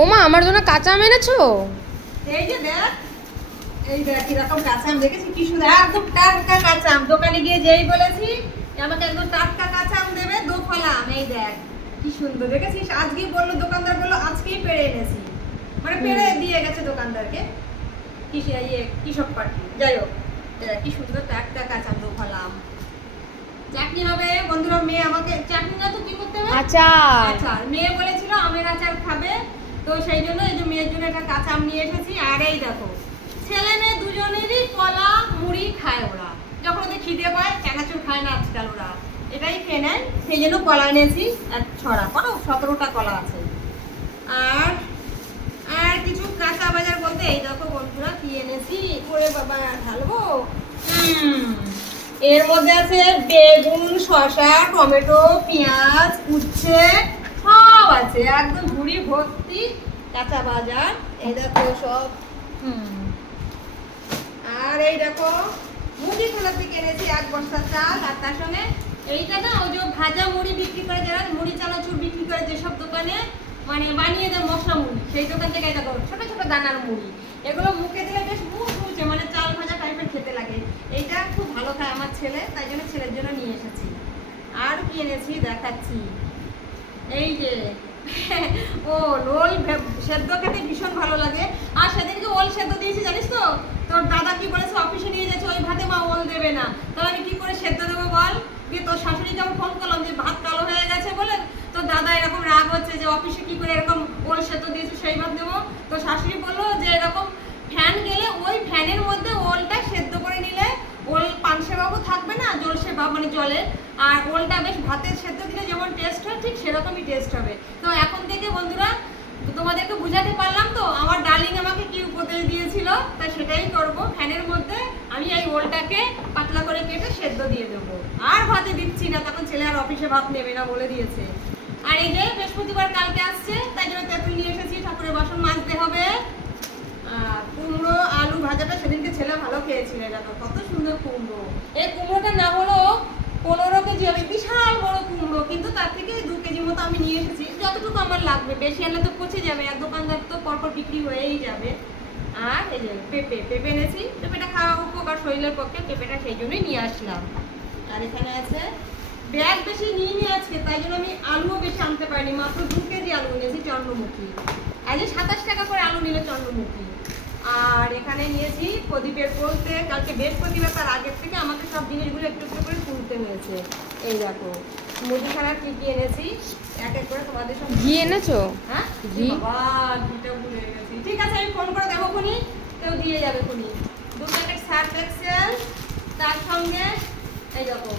ওমা আমার জন্য কাঁচা আম এনেছো? এই যে দেখ, এই দেখ কিরকম কাঁচা আম দেখেছি, কি সুন্দর একদম টাটকা কাঁচা আম। দোকানে গিয়ে যেই বলেছি আমাকে একদম টাটকা কাঁচা আম দেবে, দোফলা আম। এই দেখ কি সুন্দর দেখেছিস, আজকেই বললো দোকানদার, বললো আজকেই পেড়ে এনেছি, মানে পেড়ে দিয়ে গেছে দোকানদারকে কৃষক পার্টি। যাই হোক, কি সুন্দর টাটকা কাঁচা আম, দোফলা আম। চাটনি হবে বন্ধুরা, মেয়ে আমাকে চাটনি না তো কি করতে হবে, আচার। আচার। মেয়ে বলেছিল আমের আচার খাবে, তো সেই জন্য এই যে মেয়ের জন্য একটা কাঁচা আম নিয়ে এসেছি। আর এই দেখো, ছেলে মেয়ে দুজনেরই কলা মুড়ি খায় ওরা, যখন ওদের খিদে পায়, চানাচুর খায় না আজকাল ওরা, এটাই খেয়ে নেয়। সেই জন্য কলা এনেছি, আর ছড়া করো 17টা কলা আছে। আর আর কিছু কাঁচা বাজার বলতে এই দেখো বন্ধুরা কি এনেছি, করে বাবা ঢালবো। এর মধ্যে আছে বেগুন, শসা, টমেটো, পেঁয়াজ, উচ্ছে, সব আছে, একদম ঝুড়ি ভর্তি কাঁচা বাজার। এই দেখো সব। আর এই দেখো মুড়ি খোলা থেকে এনেছি 1 বস্তা চাল। আর তার সঙ্গে এইটা না, ওই যে ভাজা মুড়ি বিক্রি করে, যারা মুড়ি চানাচুর বিক্রি করে যেসব দোকানে, মানে বানিয়ে দেয় মশলা মুড়ি, সেই দোকান থেকে এটা করো ছোট ছোট দানার মুড়ি। এগুলো মুখে দিলে বেশ মুখ মুছে, মানে চাল ভাজা টাইপের খেতে লাগে। এইটা খুব ভালো খায় আমার ছেলে, তাই জন্য ছেলের জন্য নিয়ে এসেছি। আর কি এনেছি দেখাচ্ছি, এই যে ওল। ওল সেদ্ধ খেতে ভীষণ ভালো লাগে। আর সেদিনকে ওল সেদ্ধ দিয়েছি জানিস তো, তোর দাদা কি বলেছে, অফিসে নিয়ে যাচ্ছে, ওই ভাতে মা ওল দেবে না, তাহলে আমি কি করে সেদ্ধ দেবো বল। দিয়ে তোর শাশুড়িকে আমি ফোন করলাম যে ভাত কালো হয়ে গেছে বলে, তোর দাদা এরকম রাগ হচ্ছে যে অফিসে কি করে এরকম ওল সেদ্ধ দিয়েছে, সেই ভাত দেবো। তো শাশুড়ি বললো যে এরকম ফ্যান গেলে ওই ফ্যানের মধ্যে ওলটা সেদ্ধ করে নিলে ওল পানসে বাবু থাকবে না, জলসে ভাব মানে জলের, আর ওলটা বেশ ভাতের সেদ্ধ দিলে যেমন টেস্ট হয় ঠিক সেরকমই টেস্ট হবে। তো এখন থেকে বন্ধুরা তোমাদেরকে বুঝাতে পারলাম তো, আমার ডার্লিং আমাকে কি উপদেশ দিয়েছিল, তাই সেটাই করব। ফ্যানের মধ্যে আমি এই ওলটাকে পাতলা করে কেটে সেদ্ধ দিয়ে দেবো, আর ভাতে দিচ্ছি না, তখন ছেলে আর অফিসে ভাত নেবে না বলে দিয়েছে। আর এই যে বৃহস্পতিবার কালকে আসছে, তাই জন্য তেঁতুল নিয়ে এসেছি, ঠাকুরের বাসন মাজতে হবে। আর কুমড়ো আলু ভাজাটা সেদিনকে ছেলে ভালো খেয়েছিল, দেখো কত সুন্দর কুমড়ো। এই কুমড়োটা না হলো 15 কেজি হবে, বিশাল বড় কুমড়ো, কিন্তু তার থেকে 2 কেজি মতো আমি নিয়ে এসেছি, যতটুকু আমার লাগবে, বেশি আনলে তো পচে যাবে, আর দোকানদার তো পরপর বিক্রি হয়েই যাবে। আর এই যে পেঁপে এনেছি, পেঁপেটা খাওয়া উপকার শরীরের পক্ষে, পেঁপেটা সেই জন্যই নিয়ে আসলাম। আর এখানে আছে, ব্যাগ বেশি নিয়ে আজকে, তাই জন্য আমি আলুও বেশি আনতে পারিনি, মাত্র 2 কেজি আলু এনেছি চন্দ্রমুখী। আজ 27 টাকা করে আলু নিলে চন্দ্রমুখী। আর এখানে নিয়েছি প্রদীপের বলতে, কালকে বৃহস্পতিবার, তার আগের থেকে আমাকে সব জিনিসগুলো একটু একটু করে তুলতে হয়েছে। এই দেখো মুদিখানার কি কি এনেছি, এক এক করে তোমাদের সঙ্গে। ঘি এনেছো? হ্যাঁ ঘি? বাবা, ঘিটা ভুলে গেছি। ঠিক আছে, আমি ফোন করে দেবো খুনি, কেউ দিয়ে যাবে খুনি। 2 প্যাকেট সার্ফ এক্সেল, তার সঙ্গে এই দেখো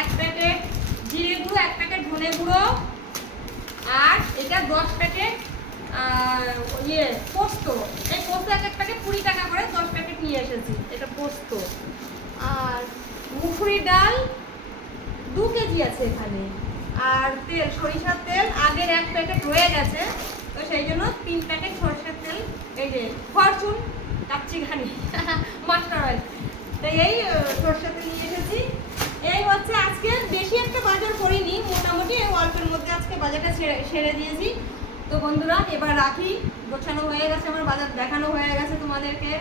1 প্যাকেট জিরে গুঁড়ো, 1 প্যাকেট ধনে গুঁড়ো, আর এটা 10 প্যাকেট পোস্ত। এই পোস্ত এক প্যাকেট 20 টাকা করে 10 প্যাকেট নিয়ে এসেছি, এটা পোস্ত। আর মুসুরি ডাল 2 কেজি আছে এখানে। আর তেল, সরিষার তেল আগের 1 প্যাকেট রয়ে গেছে, তো সেই জন্য 3 প্যাকেট সরিষার তেল। এই যে ফরচুন কাচ্চি ঘানি মাস্টার অয়েল, তো এই সরিষার তেল নিয়ে এসেছি। এই হচ্ছে আজকে, বেশি একটা বাজার করিনি, মোটামুটি এই অল্পের মধ্যে আজকে বাজারটা সেরে দিয়েছি। তো বন্ধুরা এবার রাখি, গোছানো হয়ে গেছে আমার, বাজার দেখানো হয়ে গেছে তোমাদেরকে।